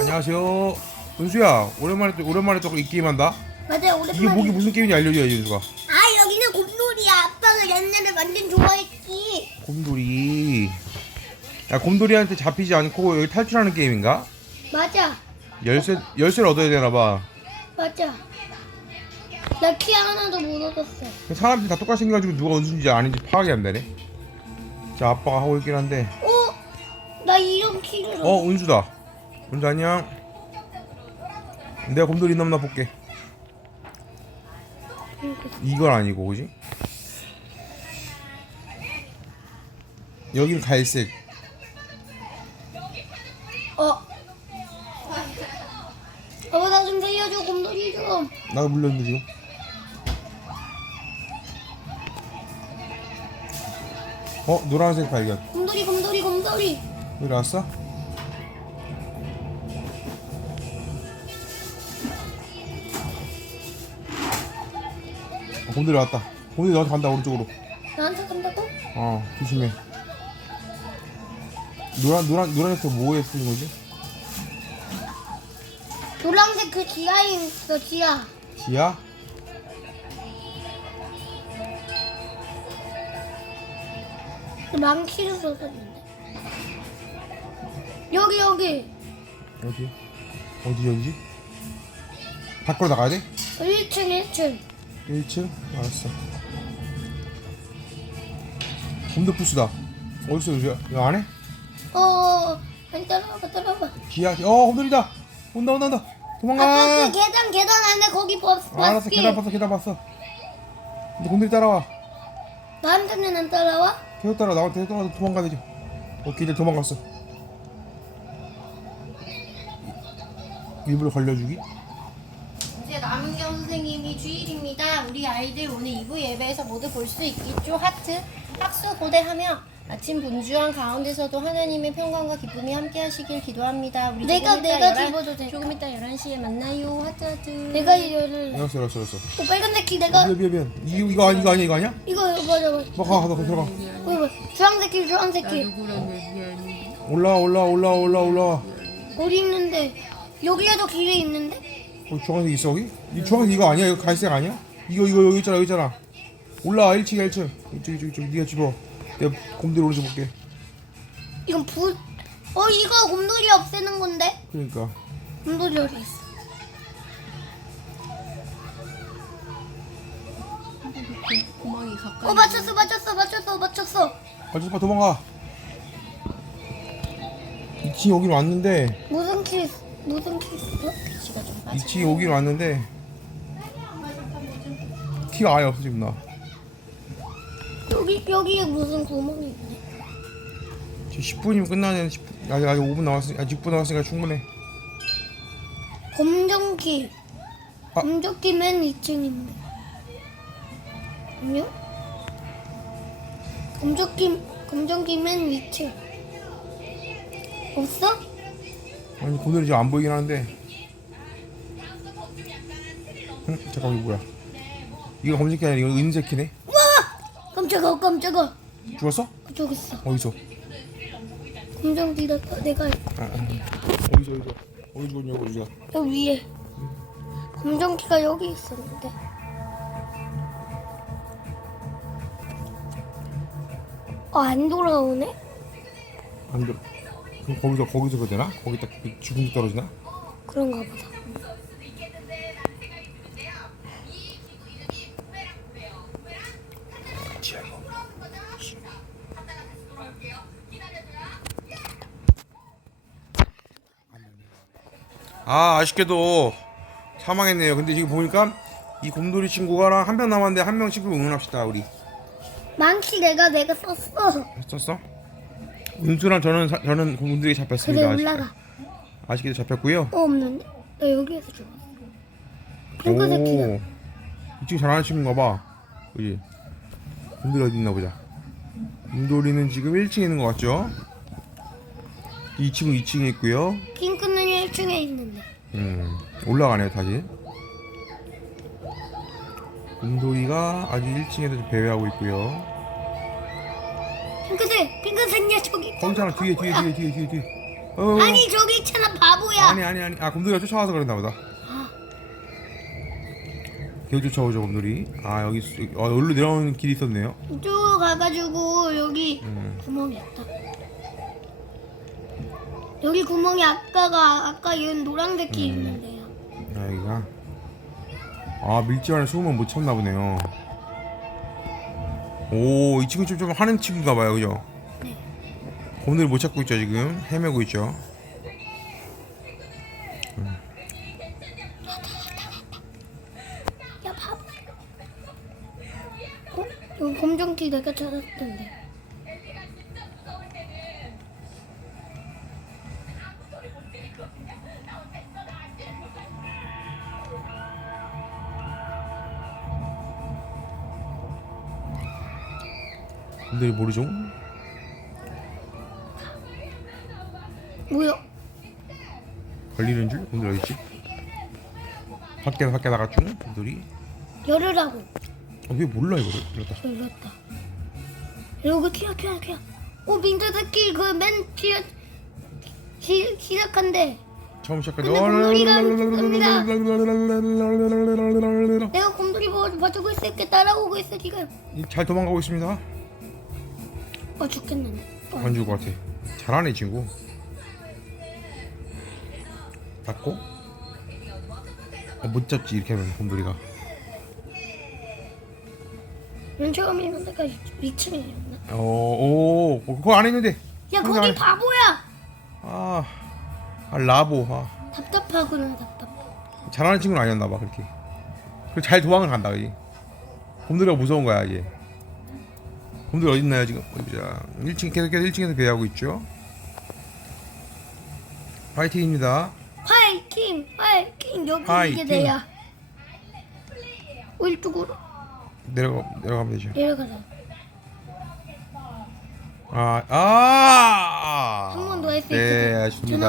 안녕하세요. 은수야, 오랜만에 또 오랜만에 또 이 게임 한다. 맞아 오랜만에 이게 뭐기 무슨 게임인지 알려줘야지 은수가. 아 여기는 곰돌이야 아빠가 옛날에 완전 좋아했지 곰돌이. 야 곰돌이한테 잡히지 않고 여기 탈출하는 게임인가? 맞아 열쇠 열쇠를 얻어야 되나 봐. 맞아 나 키 하나도 못 얻었어 사람들이 다 똑같이 생겨가지고 누가 은수인지 아닌지 파악이 안 되네. 자 아빠가 하고 있긴 한데. 어? 나 이런 키를 어 은수다. 은수 안녕. 내가 곰돌이 없나 볼게. 이건 아니고 그지? 여기는 갈색. 어 아빠 나좀 살려줘 곰돌이 좀 나도 물렸는데 지금. 어 노란색 발견. 곰돌이 곰돌이 곰돌이 여기 나왔어? 곰돌이 왔다. 곰돌이 너한테 간다 오른쪽으로. 나한테 간다고? 어 조심해. 노란 노란 노란색 뭐에 쓰는 거지? 노란색 그 지하에 있어 지하 지야? 그 망치를 썼었는데 여기 여기 어디? 어디 어디지? 밖으로 나가야 돼? 1층 1층 1층? 알았어. 부스다. 어딨어 요즘? 여 안에? 어 아니 따라와봐 따라와봐 기야. 어 곰돌이다. 온다 온다 온다. 도망가. 아빠 그 계단 계단 안에 거기 버스 아, 알았어 계단 봤어 계단 봤어. 근데 곰돌이 따라와. 나한테는 안 따라와? 계속 따라 나한테 따라 도망가 되죠. 오케이 이제 도망갔어. 일부러 걸려주기? 이제 남은경 선생님이 주일입니다. 우리 아이들 오늘 2부 예배에서 모두 볼 수 있겠죠? 하트, 학수 고대하며 아침 분주한 가운데서도 하나님의 평강과 기쁨이 함께 하시길 기도합니다. 우리 내가- 조금 이따 내가 열한- 집어도 될까? 조금 이따 11시에 만나요. 하트 하트. 내가 이거를 알았어 알았어 알았어. 어, 빨간색 키 내가 미안 미안 미안. 이거 이거 아니 이거 아니야 이거 아니야? 이거 이거 맞아 맞아 너가 가, 너 들어가. 이거 봐. 주황색 키 주황색 키 올라 올라 올라 올라 올라. 어디 있는데 여기에도 길이 있는데 어, 주황색 있어 거기? 이 주황색 이거 아니야? 이거 갈색 아니야? 이거 이거 여기 있잖아 여기 있잖아. 올라 1층 1층. 이쪽 이쪽 이쪽 네가 집어. 내가 곰돌이 오른쪽 볼게. 이건 불 어 이거 곰돌이 없애는 건데 그러니까. 곰돌이 어디 있어 구멍이 가까이. 어 맞췄어 맞췄어 맞췄어 맞췄어 아저씨 도망가. 2층 오긴 왔는데 무슨 키 있- 무슨 키 있어? 위치가 좀 빠져. 2층 오긴 왔는데 키가 아예 없어 지금 나. 여기 여기에 무슨 구멍이 있네 지금 10분이면 끝나는 10분, 아직 아직 5분 남았으니까 아직 6분 남았으니까 충분해. 검정키 아. 검정키 맨 2층인데 아니요? 검정키 검정키 맨 2층 없어? 아니 곰돌이 지금 안 보이긴 하는데. 응? 잠깐 이거 뭐야? 이거 검색키 아니라 이거 은색 키네. 와 깜짝아 깜짝아 죽었어? 있어 어디서? 검정키 내가 내가 아, 아. 어디서 어디서? 어디 죽었냐고 어디가? 여기 위에 검정키가 여기 있었는데 어 안 돌아오네? 안 들어. 그럼 거기서 거기서 그 되나? 거기 딱게 떨어지나? 그런가 보다 아 아쉽게도 사망했네요. 근데 지금 보니까 이 곰돌이 친구가 한 명 남았는데 한명 친구 응원합시다 우리. 망치 내가 내가 썼어 썼어? 은수랑 저는 사- 저는 곰돌이 그래 잡혔습니다. 올라가 아쉽게 도 잡혔고요. 어 없는데? 나 여기에서 줘 핑크색 오, 이 친구 잘하는 친구인가 봐. 그지? 곰돌이 어디 있나 보자. 곰돌이는 지금 1층에 있는 것 같죠? 이 친구 2층에 있고요. 핑크는 1층에 있는데 음, 올라가네요 다시. 곰돌이가 아직 1층에서 배회하고 있고요. 핑크색 핑크색이야 저기 있잖아 뒤에 뒤에 뒤에 뒤에 뒤에 뒤에. 어. 아니 저기 있잖아 바보야 아니 아니 아니 아 곰돌이가 쫓아와서 그랬나 보다 계속 쫓아오죠 곰돌이 아 여기 수- 어, 여기로 내려오는 길이 있었네요 이쪽으로 가가지고 여기 음. 구멍이 있다. 여기 구멍이 아까가 아까 여기 노란색 길 음. 있는데요. 아 여기가 아 밀집 안에 숨으면 못 참나 보네요 오 이 친구 좀, 좀 하는 친구인가 봐요 그죠? 네. 곰돌이 못 찾고 있죠 지금 헤매고 있죠 야 밥. 어? 여기 검정키 내가 찾았던데. 곰돌이 모르죠? 뭐야? 걸리는 줄? 곰돌이 어딨지? 밖에 밖에 나갔죠? 곰돌이 열으라고. 어, 왜 몰라 이거를 이러다 열렸다. 여기 키야 키야 키야. 오 민트새끼 그맨 시작 시, 시작한대. 처음 근데 곰돌이가 내가 곰돌이 뭐 봐주고 있을게 따라오고 있어 지금. 잘 도망가고 있습니다 어 죽겠네. 어. 안 죽을 것 같아 잘하네 이 친구 닫고 어, 못 잡지 이렇게 하면 곰돌이가 맨 처음에는 내가 위층이었나? 어, 오, 오 그거 안 했는데 야 거기 안- 바보야. 아, 아 라보 아, 답답하구나 답답. 잘하는 친구는 아니었나 봐 그렇게 그잘 도망을 간다 그지 곰돌이가 무서운 거야 이제 곰돌이 어디 있나요 지금 보자 1층 계속 계속 1층에서 배하고 있죠 파이팅입니다 화이팅 화이팅 여기 화이팅. 이게 돼야. 어, 이쪽으로 내려가 내려가면 되죠 내려가자. 아, 아! 한 번 더 할수 네, 있거든. 아쉽습니다.